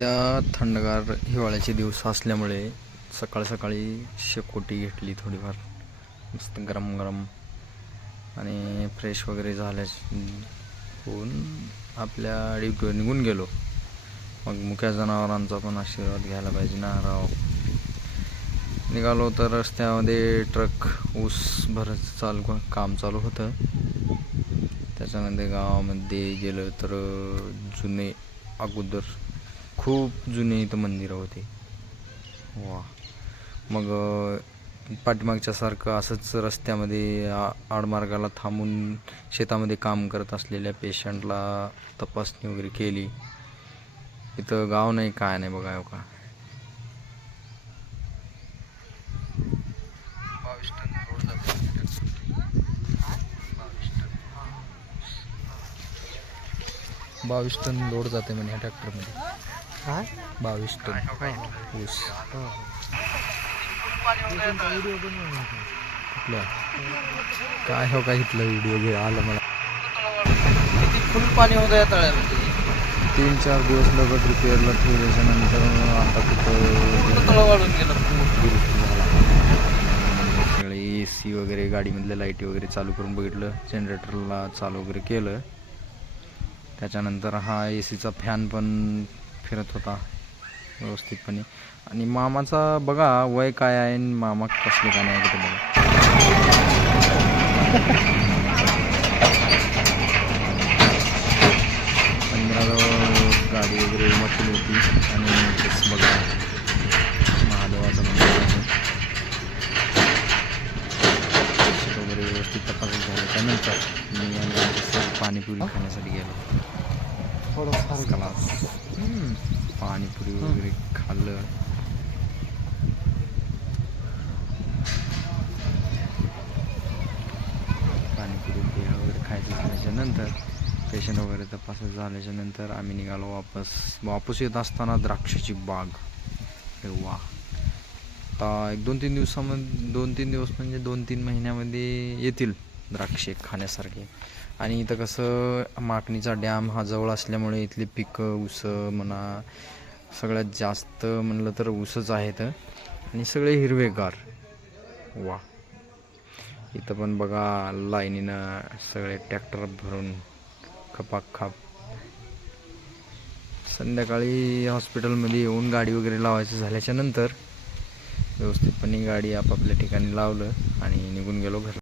त्या थंडगार हिवाळ्याचे दिवस असल्यामुळे सकाळ सकाळी शेकोटी घेतली थोडीफार मस्त गरम गरम आणि फ्रेश वगैरे झाल्या होऊन आपल्या ड्युटीवर निघून गेलो. मग मुक्या जनावरांचा पण आशीर्वाद घ्यायला पाहिजे ना राव. निघालो तर रस्त्यामध्ये ट्रक ऊस भरायचं काम चालू होतं. त्याच्यामध्ये गावामध्ये गेलं तर जुने अगोदर खूप जुने इथं मंदिरं होती. वा. मग पाठीमागच्या सारखं असंच रस्त्यामध्ये आडमार्गाला थांबून शेतामध्ये काम करत असलेल्या पेशंटला तपासणी वगैरे केली. इथं गाव नाही काय नाही बघा हो का. 22 टन लोड जाते म्हणे ह्या ट्रॅक्टरमध्ये. काय 22 टन ऊस. कुठला काय हो का इथला व्हिडिओ घे आला मला. फुल पाणी होतं या तळ्यामध्ये. 3-4 दिवस लगत रिपेअरला ठेवल्याच्या नंतर आता कुठं वाढून गेलं. सगळे AC वगैरे गाडीमधल्या लाईटी वगैरे चालू करून बघितलं. जनरेटरला चालू वगैरे केलं. त्याच्यानंतर हा ACचा फॅन पण फिरत होता व्यवस्थितपणे. आणि मामाचा बघा वय काय आहे, मामा कसले का नाही बघा. गाडी वगैरे मशीन होती आणि तेच बघा महादेवाचं मंदिर आहे वगैरे व्यवस्थित तपासून झालं. त्यानंतर मी आणि सर पाणीपुरी खाण्यासाठी गेलो. पाणीपुरी वगैरे खाल्लं. पाणीपुरी भेळ वगैरे खायचं झाल्याच्या नंतर पेशंट वगैरे तपासून झाल्याच्या नंतर आम्ही निघालो वापस येत असताना द्राक्षाची बाग. वा. आता 2-3 दिवसामध्ये 2-3 दिवस म्हणजे 2-3 महिन्यामध्ये येतील द्राक्षे खाण्यासारखे. आणि इथं कसं माकणीचा डॅम हा जवळ असल्यामुळे इथली पिकं ऊस म्हणा सगळ्यात जास्त म्हणलं तर ऊसच आहेत आणि सगळे हिरवेगार. वा. इथं पण बघा लाईनीनं सगळे ट्रॅक्टर भरून खपाखप. संध्याकाळी हॉस्पिटलमध्ये येऊन गाडी वगैरे लावायचं झाल्याच्या नंतर व्यवस्थितपणे गाडी आपापल्या ठिकाणी लावलं आणि निघून गेलो घरी.